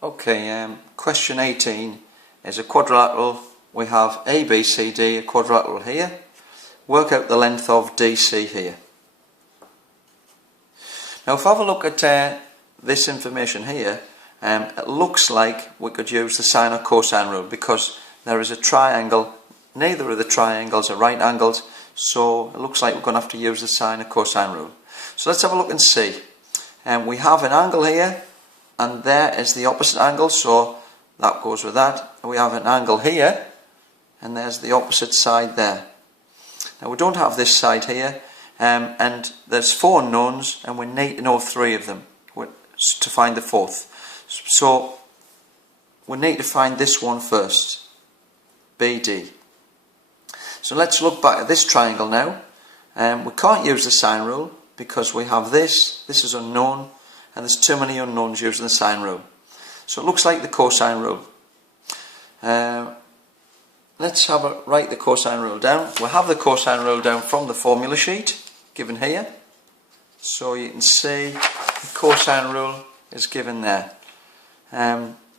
Okay, question 18 is a quadrilateral. We have ABCD, a quadrilateral here. Work out the length of DC here. Now if I have a look at this information here, it looks like we could use the sine or cosine rule because there is a triangle. Neither of the triangles are right angles, so it looks like we're going to have to use the sine or cosine rule. So let's have a look and see. We have an angle here, and there is the opposite angle, so that goes with that. We have an angle here, and there's the opposite side there. Now we don't have this side here, and there's 4 unknowns, and we need to know 3 of them to find the 4th. So we need to find this one first, BD. So let's look back at this triangle now. We can't use the sine rule because we have this is unknown, and there's too many unknowns using the sine rule. So it looks like the cosine rule. Let's write the cosine rule down. We'll have the cosine rule down from the formula sheet given here. So you can see the cosine rule is given there.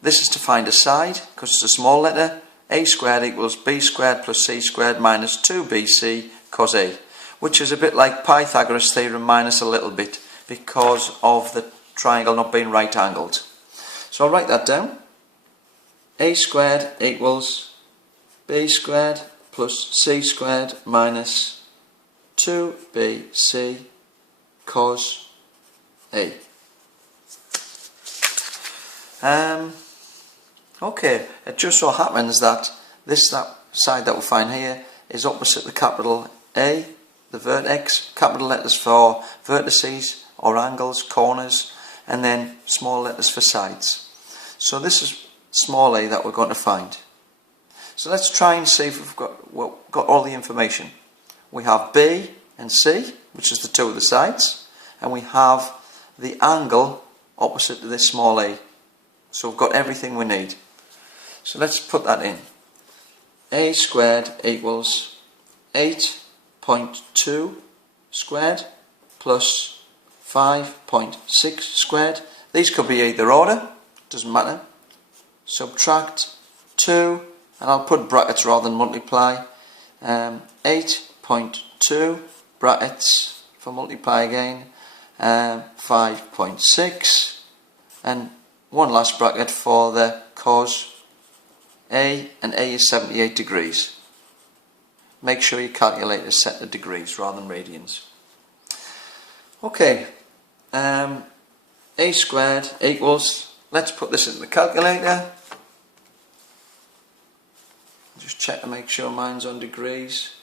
This is to find a side because it's a small letter. A squared equals b squared plus c squared minus 2bc cos a, which is a bit like Pythagoras theorem minus a little bit because of the triangle not being right angled. So I'll write that down. A squared equals b squared plus c squared minus 2bc cos a. Okay, it just so happens that that side that we find here is opposite the capital A, the vertex, capital letters for vertices or angles, corners, and then small letters for sides. So this is small a that we're going to find. So let's try and see if we've got all the information. We have B and C, which is the 2 of the sides, and we have the angle opposite to this small a. So we've got everything we need. So let's put that in. A squared equals 8.2 squared plus 5.6 squared. These could be either order, doesn't matter. Subtract 2, and I'll put brackets rather than multiply. 8.2 brackets for multiply again. 5.6, and one last bracket for the cos A, and A is 78 degrees. Make sure your calculator is set to degrees rather than radians. Okay, A squared equals, let's put this in the calculator. Just check to make sure mine's on degrees,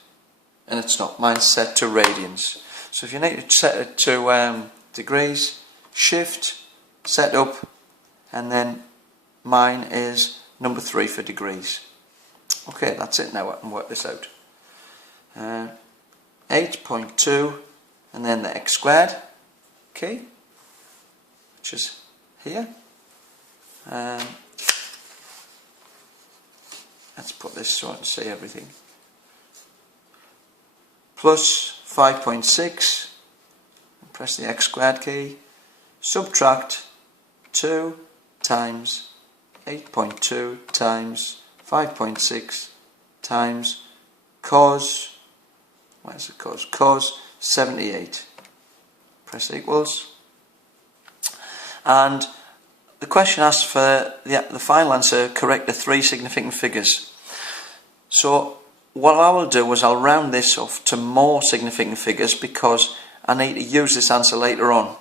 and it's not, mine's set to radians. So if you need to set it to degrees, shift, set up, and then mine is number 3 for degrees. Okay, that's it now. I can work this out. 8.2, and then the x squared, okay, which is here. Let's put this so I can see everything. Plus 5.6, press the x squared key, subtract 2 times 8.2 times 5.6 times cos, where's the cos? Cos 78. Press equals. And the question asks for the final answer, correct the 3 significant figures. So what I will do is I'll round this off to more significant figures because I need to use this answer later on.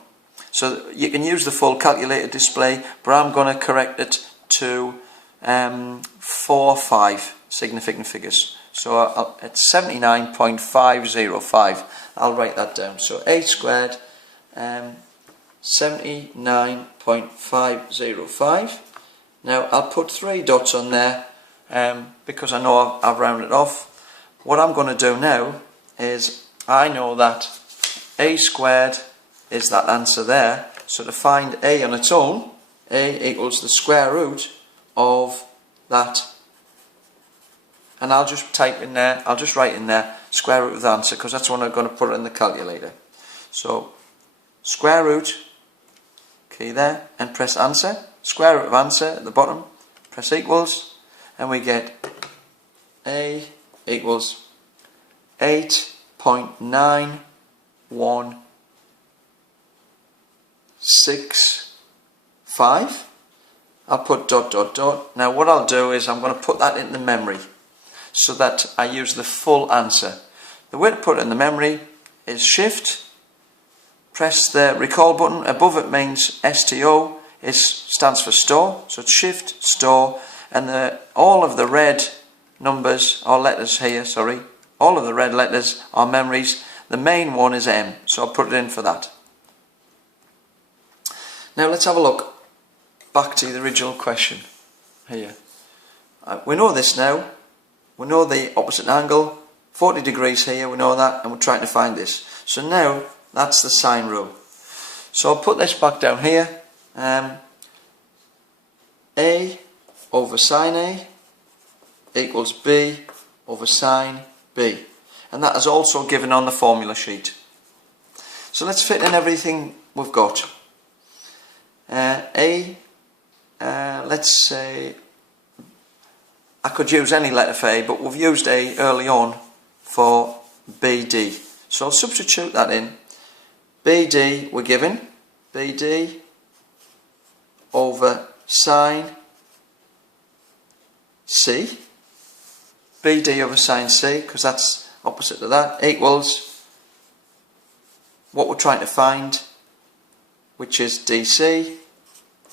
So you can use the full calculator display, but I'm going to correct it to 4 or 5 significant figures. So it's 79.505. I'll write that down. So A squared, 79.505. Now I'll put 3 dots on there because I know I've rounded off. What I'm going to do now is I know that A squared is that answer there. So to find A on its own, A equals the square root of that, and I'll just type in there, I'll just write in there square root of the answer because that's when I'm going to put it in the calculator. So square root, okay there, and press answer. square root of answer at the bottom, press equals, and we get A equals 8.9165. I'll put ... Now what I'll do is I'm going to put that into memory so that I use the full answer. The way to put it in the memory is Shift, press the recall button. Above it means STO, it stands for store, so it's Shift, store, and all of the red numbers or letters here, sorry, all of the red letters are memories. The main one is M, so I'll put it in for that. Now let's have a look back to the original question here. We know this now. We know the opposite angle, 40 degrees here, we know that, and we're trying to find this. So now that's the sine rule. So I'll put this back down here. A over sine A equals B over sine B. And that is also given on the formula sheet. So let's fit in everything we've got. Let's say I could use any letter for A, but we've used A early on for BD. So I'll substitute that in. BD we're given BD over sine C. BD over sine C, because that's opposite to that, equals what we're trying to find, which is DC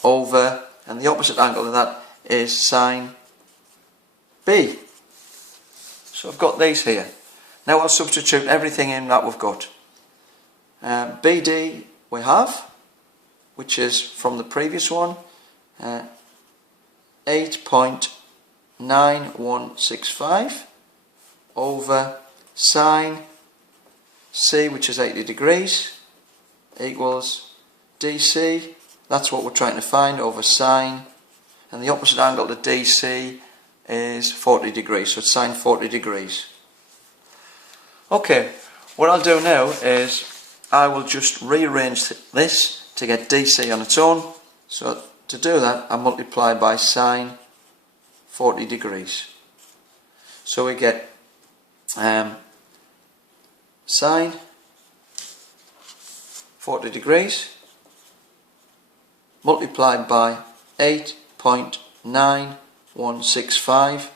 over, and the opposite angle of that is sine B. So I've got these here. Now I'll substitute everything in that we've got. BD we have, which is from the previous one, 8.9165 over sine C, which is 80 degrees, equals DC. That's what we're trying to find, over sine, and the opposite angle to DC is 40 degrees, so it's sine 40 degrees. Okay, what I'll do now is I will just rearrange this to get DC on its own. So to do that, I multiply by sine 40 degrees. So we get sine 40 degrees multiplied by 8.9165.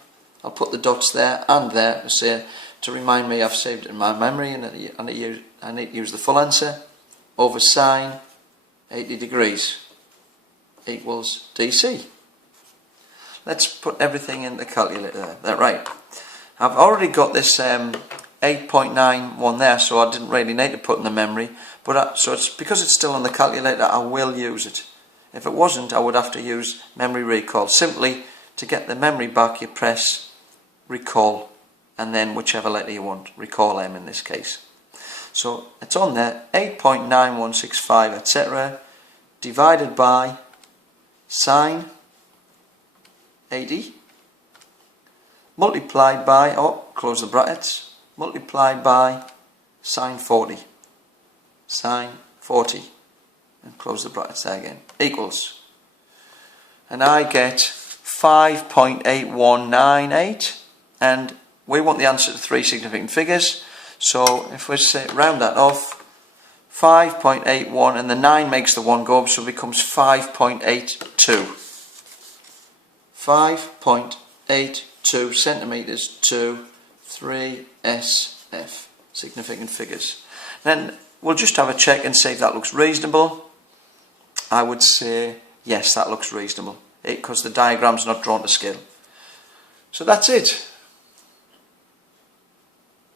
I'll put the dots there and there to remind me I've saved it in my memory, and I need to use the full answer, over sine 80 degrees equals DC. Let's put everything in the calculator there. Right, I've already got this 8.91 there, so I didn't really need to put in the memory, but so it's because it's still on the calculator, I will use it. If it wasn't, I would have to use memory recall. Simply, to get the memory back, you press recall, and then whichever letter you want, recall M in this case. So it's on there, 8.9165, etc., divided by sine 80, multiplied by, close the brackets, multiplied by sine 40, and close the brackets there again, equals, and I get 5.8198, and we want the answer to three significant figures, so if we say round that off, 5.81, and the 9 makes the 1 go up, so it becomes 5.82. 5.82 centimetres to 3 SF, significant figures. Then we'll just have a check and see if that looks reasonable. I would say yes, that looks reasonable, because the diagram's not drawn to scale. So that's it.